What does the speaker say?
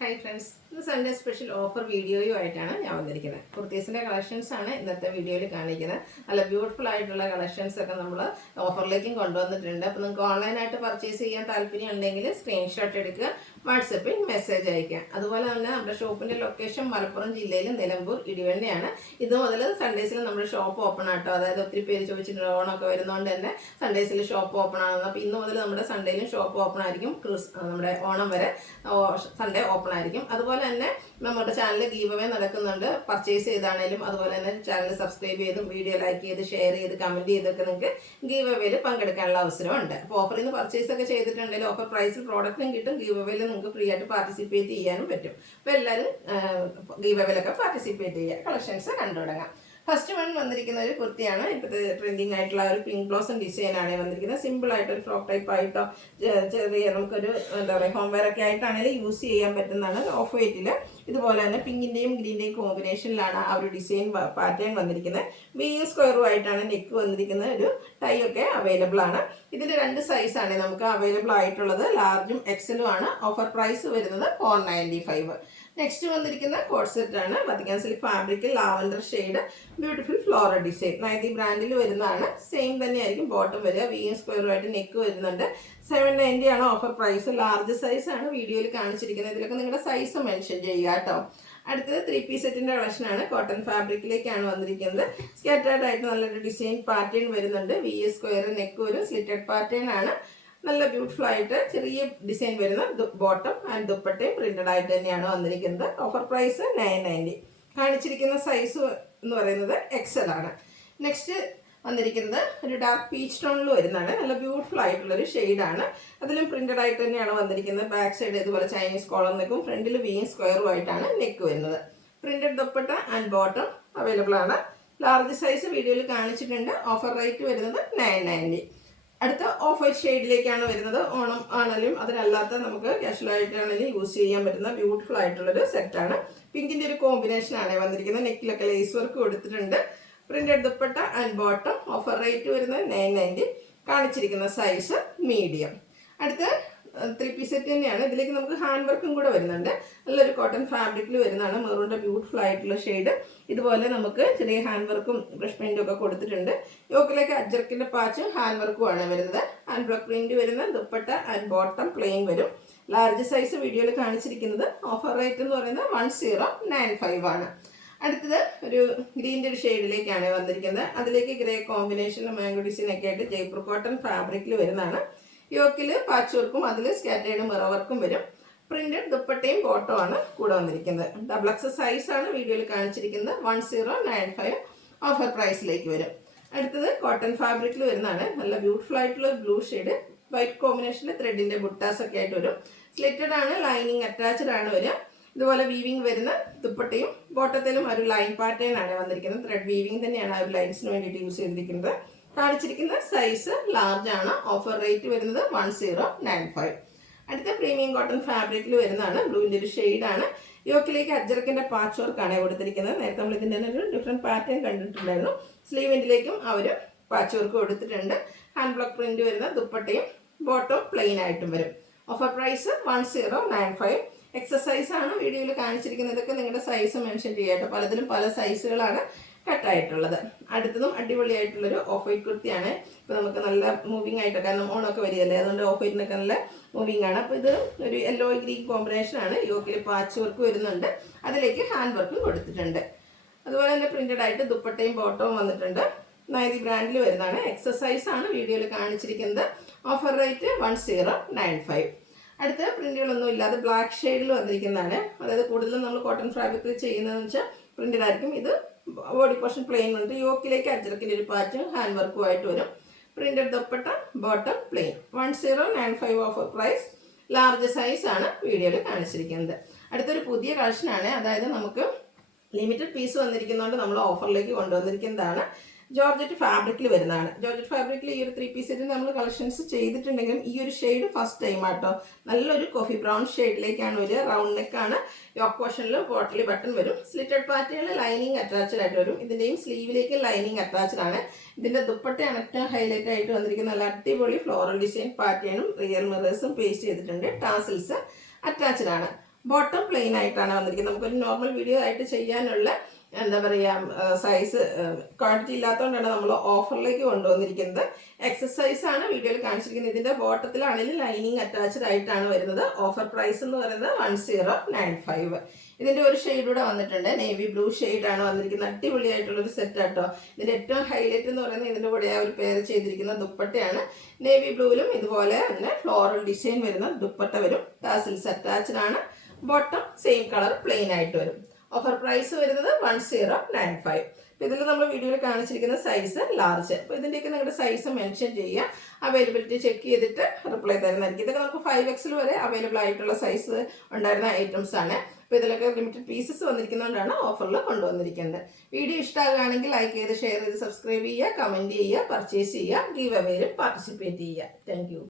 Hi friends, ഇത് Sunday special offer വീഡിയോയുമായിട്ടാണ് ഞാൻ വന്നിരിക്കുന്നത്. കുർത്തീസിൻ്റെ കളക്ഷൻസ് ആണ് ഇന്നത്തെ വീഡിയോയിൽ കാണിക്കുന്നത്. നല്ല ബ്യൂട്ടിഫുൾ ആയിട്ടുള്ള കളക്ഷൻസ് ഒക്കെ നമ്മൾ ഓഫറിലേക്കും കൊണ്ടുവന്നിട്ടുണ്ട്. അപ്പോൾ നിങ്ങൾക്ക് ഓൺലൈനായിട്ട് പർച്ചേസ് ചെയ്യാൻ താല്പര്യം ഉണ്ടെങ്കിൽ സ്ക്രീൻഷോട്ട് എടുക്കുക, വാട്സപ്പിൽ മെസ്സേജ് അയക്കുക. അതുപോലെ തന്നെ നമ്മുടെ ഷോപ്പിൻ്റെ ലൊക്കേഷൻ മലപ്പുറം ജില്ലയിൽ നിലമ്പൂർ ഇടിവണ്ണയാണ്. ഇത് മുതൽ സൺഡേസിൽ നമ്മുടെ ഷോപ്പ് ഓപ്പൺ ആട്ടോ. അതായത് ഒത്തിരി പേര് ചോദിച്ചിട്ട് ഓണമൊക്കെ വരുന്നതുകൊണ്ട് തന്നെ സൺഡേസിൽ ഷോപ്പ് ഓപ്പൺ ആണെന്ന്. അപ്പോൾ ഇന്ന് മുതൽ നമ്മുടെ സൺഡേയിലും ഷോപ്പ് ഓപ്പൺ ആയിരിക്കും. നമ്മുടെ ഓണം വരെ സൺഡേ ഓപ്പൺ ആയിരിക്കും. അതുപോലെ തന്നെ നമ്മുടെ ചാനൽ ഗീവ് അവേ നടക്കുന്നുണ്ട്. പർച്ചേസ് ചെയ്താണേലും അതുപോലെ തന്നെ ചാനൽ സബ്സ്ക്രൈബ് ചെയ്തും വീഡിയോ ലൈക്ക് ചെയ്ത് ഷെയർ ചെയ്ത് കമൻറ്റ് ചെയ്തൊക്കെ നിങ്ങൾക്ക് ഗീവ് അവേയിൽ പങ്കെടുക്കാനുള്ള അവസരമുണ്ട്. അപ്പോൾ ഓഫറിൽ നിന്ന് പർച്ചേസ് ഒക്കെ ചെയ്തിട്ടുണ്ടെങ്കിൽ ഓഫർ പ്രൈസിൽ പ്രോഡക്റ്റും കിട്ടും. ഗീവ് അവേയിൽ നിങ്ങൾക്ക് ഫ്രീ ആയിട്ട് പാർട്ടിസിപ്പേറ്റ് ചെയ്യാനും പറ്റും. അപ്പോൾ എല്ലാവരും ഗീവ് അവേയിലൊക്കെ പാർട്ടിസിപ്പേറ്റ് ചെയ്യുക. കളക്ഷൻസ് കണ്ടു തുടങ്ങാം. ഫസ്റ്റ് വൺ വന്നിരിക്കുന്ന ഒരു കുർത്തിയാണ്. ഇപ്പോഴത്തെ ട്രെൻഡിങ് ആയിട്ടുള്ള ഒരു പിങ്ക് ബ്ലോസം ഡിസൈനാണ് വന്നിരിക്കുന്നത്. സിമ്പിൾ ആയിട്ട് ഒരു ഫ്രോക്ക് ടൈപ്പ് ആയിട്ടോ ചെറിയ നമുക്കൊരു എന്താ പറയുക ഹോം വെയർ ഒക്കെ ആയിട്ടാണെങ്കിലും യൂസ് ചെയ്യാൻ പറ്റുന്നതാണ്. ഓഫ് വൈറ്റിൽ ഇതുപോലെ തന്നെ പിങ്കിൻ്റെയും ഗ്രീൻ്റെയും കോമ്പിനേഷനിലാണ് ആ ഒരു ഡിസൈൻ പാറ്റേൺ വന്നിരിക്കുന്നത്. വീൽ സ്ക്വയറും ആയിട്ടാണ് നെക്ക് വന്നിരിക്കുന്നത്. ഒരു ടൈ ഒക്കെ അവൈലബിൾ ആണ്. ഇതിൽ രണ്ട് സൈസാണ് നമുക്ക് അവൈലബിൾ ആയിട്ടുള്ളത്. ലാർജും എക്സലും ആണ്. ഓഫർ പ്രൈസ് വരുന്നത് 495. നെക്സ്റ്റ് വന്നിരിക്കുന്ന കോഡ് സെറ്റാണ്. വത്തിക്കാൻ സിൽക്ക് ഫാബ്രിക്കിൽ lavender shade beautiful floral design. Naithi ബ്രാൻഡിൽ വരുന്നതാണ്. സെയിം തന്നെയായിരിക്കും ബോട്ടം വരിക. വീൽ സ്ക്വയറുമായിട്ട് നെക്ക് വരുന്നുണ്ട്. 790 ആണ് ഓഫർ പ്രൈസ്. ലാർജ് സൈസ് ആണ് വീഡിയോയിൽ കാണിച്ചിരിക്കുന്നത്. ഇതിലൊക്കെ നിങ്ങളുടെ സൈസ് മെൻഷൻ ചെയ്യുക കേട്ടോ. അടുത്തത് 3 പീസ് സെറ്റിൻ്റെ കളക്ഷനാണ്. കോട്ടൺ ഫാബ്രിക്കിലേക്കാണ് വന്നിരിക്കുന്നത്. സ്കാറ്റേർഡ് ആയിട്ട് നല്ലൊരു ഡിസൈൻ പാറ്റേൺ വരുന്നുണ്ട്. VS സ്ക്വയർ നെക്ക് വരും. സ്ലിറ്റഡ് പാറ്റേൺ ആണ്. നല്ല ബ്യൂട്ടിഫുൾ ആയിട്ട് ചെറിയ ഡിസൈൻ വരുന്ന ബോട്ടം ആൻഡ് ദുപ്പട്ടയും പ്രിന്റഡ് ആയിട്ട് തന്നെയാണ് വന്നിരിക്കുന്നത്. Offer price 990. കാണിച്ചിരിക്കുന്ന സൈസ് എന്ന് പറയുന്നത് XL ആണ്. നെക്സ്റ്റ് വന്നിരിക്കുന്നത് ഒരു ഡാർക്ക് പീച്ച് ടോണിൽ വരുന്നതാണ്. നല്ല ബ്യൂട്ടിഫുൾ ആയിട്ടുള്ളൊരു ഷെയ്ഡാണ്. അതിലും പ്രിന്റഡ് ആയിട്ട് തന്നെയാണ് വന്നിരിക്കുന്നത്. ബാക്ക് സൈഡ് ഇതുപോലെ ചൈനീസ് കോളർ നെക്കും ഫ്രണ്ടിൽ വീൻ സ്ക്വയറും ആയിട്ടാണ് നെക്ക് വരുന്നത്. Printed dupatta and bottom available ആണ്. ലാർജ് സൈസ് വീഡിയോയിൽ കാണിച്ചിട്ടുണ്ട്. ഓഫർ റേറ്റ് വരുന്നത് 990. അടുത്ത ഓഫ് വൈറ്റ് ഷെയ്ഡിലേക്കാണ് വരുന്നത്. ഓണം ആണെങ്കിലും അതിനല്ലാത്ത നമുക്ക് കാഷ്വൽ ആയിട്ടാണെങ്കിലും യൂസ് ചെയ്യാൻ പറ്റുന്ന ബ്യൂട്ടിഫുൾ ആയിട്ടുള്ളൊരു സെറ്റാണ്. പിങ്കിൻ്റെ ഒരു കോമ്പിനേഷനാണ് വന്നിരിക്കുന്നത്. നെക്കിലൊക്കെ ലേസ് വർക്ക് കൊടുത്തിട്ടുണ്ട്. Printed dupatta and bottom. Offer rate വരുന്നത് 990. കാണിച്ചിരിക്കുന്ന സൈസ് മീഡിയം. അടുത്ത 3 പീസ് സെറ്റ് തന്നെയാണ്. ഇതിലേക്ക് നമുക്ക് ഹാൻഡ് വർക്കും കൂടെ വരുന്നുണ്ട്. നല്ലൊരു കോട്ടൺ ഫാബ്രിക്കിൽ വരുന്നതാണ്. മെറൂണിൻ്റെ ബ്യൂട്ടിഫുൾ ആയിട്ടുള്ള ഷെയ്ഡ്. ഇതുപോലെ നമുക്ക് ചെറിയ ഹാൻഡ് വർക്കും ബ്രഷ് പെയിൻറ്റും ഒക്കെ കൊടുത്തിട്ടുണ്ട്. യോക്കിലേക്ക് അജ്രക്കിൻ്റെ പാച്ചും ഹാൻഡ് വർക്കും ആണ് വരുന്നത്. ഹാൻഡ് ബ്ലോക്ക് പ്രിന്റ് വരുന്ന ദുപ്പട്ട ആൻഡ് ബോട്ടം പ്ലെയിൻ വരും. ലാർജ് സൈസ് വീഡിയോയിൽ കാണിച്ചിരിക്കുന്നത്. ഓഫർ റേറ്റ് എന്ന് പറയുന്നത് 1095 ആണ്. അടുത്തത് ഒരു ഗ്രീൻ്റെ ഒരു ഷെയ്ഡിലേക്കാണ് വന്നിരിക്കുന്നത്. അതിലേക്ക് ഗ്രേ കോമ്പിനേഷനിൽ മാംഗോ ഡിസൈനൊക്കെ ആയിട്ട് ജയ്പൂർ കോട്ടൺ ഫാബ്രിക്കിൽ വരുന്നതാണ്. യോക്കിൽ പാച്ച് വർക്കും അതിൽ സ്കാറ്റേർഡ് മിറർ വർക്കും വരും. പ്രിന്റഡ് ദുപ്പട്ടയും ബോട്ടോ ആണ് കൂടെ വന്നിരിക്കുന്നത്. XXL സൈസാണ് വീഡിയോയിൽ കാണിച്ചിരിക്കുന്നത്. 1095 ഓഫർ പ്രൈസിലേക്ക് വരും. അടുത്തത് കോട്ടൺ ഫാബ്രിക്കിൽ വരുന്നതാണ്. നല്ല ബ്യൂട്ടിഫുൾ ആയിട്ടുള്ള ബ്ലൂ ഷെയ്ഡ് വൈറ്റ് കോമ്പിനേഷനിൽ ത്രെഡിൻ്റെ ബുട്ടാസ് ഒക്കെ ആയിട്ട് വരും. സ്ലിറ്റഡ് ആണ്. ലൈനിങ് അറ്റാച്ച്ഡ് ആണ് വരിക. ഇതുപോലെ വീവിങ് വരുന്ന ദുപ്പട്ടയും ബോട്ടത്തിലും ഒരു ലൈൻ പാറ്റേൺ ആണ് വന്നിരിക്കുന്നത്. ത്രെഡ് വീവിങ് തന്നെയാണ് ആ ഒരു ലൈൻസിന് വേണ്ടിയിട്ട് യൂസ് ചെയ്തിരിക്കുന്നത്. കാണിച്ചിരിക്കുന്ന സൈസ് ലാർജ് ആണ്. ഓഫർ റേറ്റ് വരുന്നത് 1095. അടുത്ത പ്രീമിയം കോട്ടൺ ഫാബ്രിക്കിൽ വരുന്നതാണ്. ബ്ലൂവിൻ്റെ ഒരു ഷെയ്ഡാണ്. യോക്കിലേക്ക് അജ്രക്കിൻ്റെ പാച്ച് വർക്കാണ് കൊടുത്തിരിക്കുന്നത്. നേരത്തെ നമ്മൾ ഇതിൻ്റെ തന്നെ ഒരു ഡിഫറെൻറ്റ് പാറ്റേൺ കണ്ടിട്ടുണ്ടായിരുന്നു. സ്ലീവിൻ്റിലേക്കും അവർ പാച്ച് വർക്ക് കൊടുത്തിട്ടുണ്ട്. ഹാൻഡ് ബ്ലോക്ക് പ്രിന്റ് വരുന്ന ദുപ്പട്ടയും ബോട്ടം പ്ലെയിൻ ആയിട്ടും വരും. Offer price 1095. എക്സസൈസ് ആണ് വീഡിയോയിൽ കാണിച്ചിരിക്കുന്നത്. ഇതൊക്കെ നിങ്ങളുടെ സൈസ് മെൻഷൻ ചെയ്യട്ടെ. പലതിലും പല സൈസുകളാണ് കട്ടായിട്ടുള്ളത്. അടുത്തതും അടിപൊളിയായിട്ടുള്ളൊരു ഓഫ് വൈറ്റ് കുർത്തിയാണ്. ഇപ്പോൾ നമുക്ക് നല്ല മൂവിങ് ആയിട്ട്, കാരണം ഓണമൊക്കെ വരികയല്ലേ, അതുകൊണ്ട് ഓഫ് വൈറ്റിനൊക്കെ നല്ല മൂവിങ് ആണ്. അപ്പോൾ ഇത് ഒരു യെല്ലോ ഗ്രീൻ കോമ്പിനേഷനാണ്. യോക്കിൽ പാച്ച് വർക്ക് വരുന്നുണ്ട്. അതിലേക്ക് ഹാൻഡ് വർക്കും കൊടുത്തിട്ടുണ്ട്. അതുപോലെ തന്നെ പ്രിന്റഡ് ആയിട്ട് ദുപ്പട്ടയും ബോട്ടവും വന്നിട്ടുണ്ട്. നൈതി ബ്രാൻഡിൽ വരുന്നതാണ്. എക്സസൈസ് ആണ് വീഡിയോയിൽ കാണിച്ചിരിക്കുന്നത്. Offer rate 1095. അടുത്ത പ്രിന്റുകളൊന്നും ഇല്ലാതെ ബ്ലാക്ക് ഷെയ്ഡിൽ വന്നിരിക്കുന്നതാണ്. അതായത് കൂടുതലും നമ്മൾ കോട്ടൺ ഫാബ്രിക്കിൽ ചെയ്യുന്നതെന്ന് വെച്ചാൽ പ്രിന്റഡ് ആയിരിക്കും. ഇത് ബോഡി പോർഷൻ പ്ലെയിൻ ഉണ്ട്. യോക്കിലേക്ക് അജ്രക്കിൻ്റെ ഒരു പാച്ചും ഹാൻഡ് വർക്കും ആയിട്ട് വരും. Printed dupatta bottom plain. 1095 offer price. Large size ആണ് വീഡിയോയിൽ കാണിച്ചിരിക്കുന്നത്. അടുത്തൊരു പുതിയ കളക്ഷനാണ്. അതായത് നമുക്ക് ലിമിറ്റഡ് പീസ് വന്നിരിക്കുന്നതുകൊണ്ട് നമ്മൾ ഓഫറിലേക്ക് കൊണ്ടുവന്നിരിക്കുന്നതാണ്. ജോർജറ്റ് ഫാബ്രിക്കിൽ വരുന്നതാണ്. ജോർജറ്റ് ഫാബ്രിക്കിൽ ഈ ഒരു 3 പീസ് സെറ്റ് നമ്മൾ കളക്ഷൻസ് ചെയ്തിട്ടുണ്ടെങ്കിലും ഈ ഒരു ഷെയ്ഡ് ഫസ്റ്റ് ടൈം ആട്ടോ. നല്ലൊരു കോഫി ബ്രൗൺ ഷെയ്ഡിലേക്കാണ് വരിക. റൗണ്ട് നെക്കാണ്. യോക്ക് പോർഷനിൽ പോട്ടലി ബട്ടൺ വരും. സ്ലിറ്റഡ് പാറ്റേണിൽ ലൈനിങ് അറ്റാച്ച്ഡ് ആയിട്ട് വരും. ഇതിൻ്റെയും സ്ലീവിലേക്ക് ലൈനിങ് അറ്റാച്ച്ഡ് ആണ്. ഇതിൻ്റെ ദുപ്പട്ടയാണ് ഏറ്റവും ഹൈലൈറ്റ് ആയിട്ട് വന്നിരിക്കുന്ന. നല്ല അടിപൊളി ഫ്ലോറൽ ഡിസൈൻ പാറ്റേണും റിയൽ മിറേഴ്സും പേസ്റ്റ് ചെയ്തിട്ടുണ്ട്. ടാസിൽസ് അറ്റാച്ച്ഡ് ആണ്. ബോട്ടം പ്ലെയിൻ ആയിട്ടാണ് വന്നിരിക്കുന്നത്. നമുക്കൊരു നോർമൽ വീഡിയോ ആയിട്ട് ചെയ്യാനുള്ള എന്താ പറയുക സൈസ് ക്വാണ്ടിറ്റി ഇല്ലാത്തതുകൊണ്ടാണ് നമ്മൾ ഓഫറിലേക്ക് കൊണ്ടുവന്നിരിക്കുന്നത്. എക്സസൈസ് ആണ് വീഡിയോയിൽ കാണിച്ചിരിക്കുന്നത്. ഇതിൻ്റെ ബോട്ടത്തിലാണെങ്കിൽ ലൈനിങ് അറ്റാച്ച്ഡ് ആയിട്ടാണ് വരുന്നത്. ഓഫർ പ്രൈസ് എന്ന് പറയുന്നത് 1095. ഇതിൻ്റെ ഒരു ഷെയ്ഡ് കൂടെ വന്നിട്ടുണ്ട്, നേവി ബ്ലൂ ഷെയ്ഡാണ് വന്നിരിക്കുന്നത്. അടിപൊളിയായിട്ടുള്ളൊരു സെറ്റ് ആട്ടോ. ഇതിൻ്റെ ഏറ്റവും ഹൈലൈറ്റ് എന്ന് പറയുന്നത് ഇതിൻ്റെ കൂടെ ഒരു പെയർ ചെയ്തിരിക്കുന്ന ദുപ്പട്ടയാണ്. നേവി ബ്ലൂവിലും ഇതുപോലെ തന്നെ ഫ്ലോറൽ ഡിസൈൻ വരുന്ന ദുപ്പട്ട വരും. ടാസിൽസ് അറ്റാച്ച്ഡ് ആണ്. ബോട്ടം സെയിം കളർ പ്ലെയിൻ ആയിട്ട് വരും. ഓഫർ പ്രൈസ് വരുന്നത് 1095. അപ്പോൾ ഇതിൽ നമ്മൾ വീഡിയോയിൽ കാണിച്ചിരിക്കുന്ന സൈസ് ലാർജ്. അപ്പോൾ ഇതിൻ്റെയൊക്കെ നിങ്ങളുടെ സൈസ് മെൻഷൻ ചെയ്യുക, അവൈലബിലിറ്റി ചെക്ക് ചെയ്തിട്ട് റിപ്ലൈ തരുന്നതായിരിക്കും. ഇതൊക്കെ നമുക്ക് 5XL വരെ അവൈലബിൾ ആയിട്ടുള്ള സൈസ് ഉണ്ടായിരുന്ന ഐറ്റംസ് ആണ്. അപ്പോൾ ഇതിലൊക്കെ ലിമിറ്റഡ് പീസസ് വന്നിരിക്കുന്നതുകൊണ്ടാണ് ഓഫറിൽ കൊണ്ടുവന്നിരിക്കുന്നത്. വീഡിയോ ഇഷ്ടമാകുകയാണെങ്കിൽ ലൈക്ക് ചെയ്ത് ഷെയർ ചെയ്ത് സബ്സ്ക്രൈബ് ചെയ്യുക, കമൻറ്റ് ചെയ്യുക, പർച്ചേസ് ചെയ്യുക, ഗീവ് അവേയിലും പാർട്ടിസിപ്പേറ്റ് ചെയ്യുക. Thank you.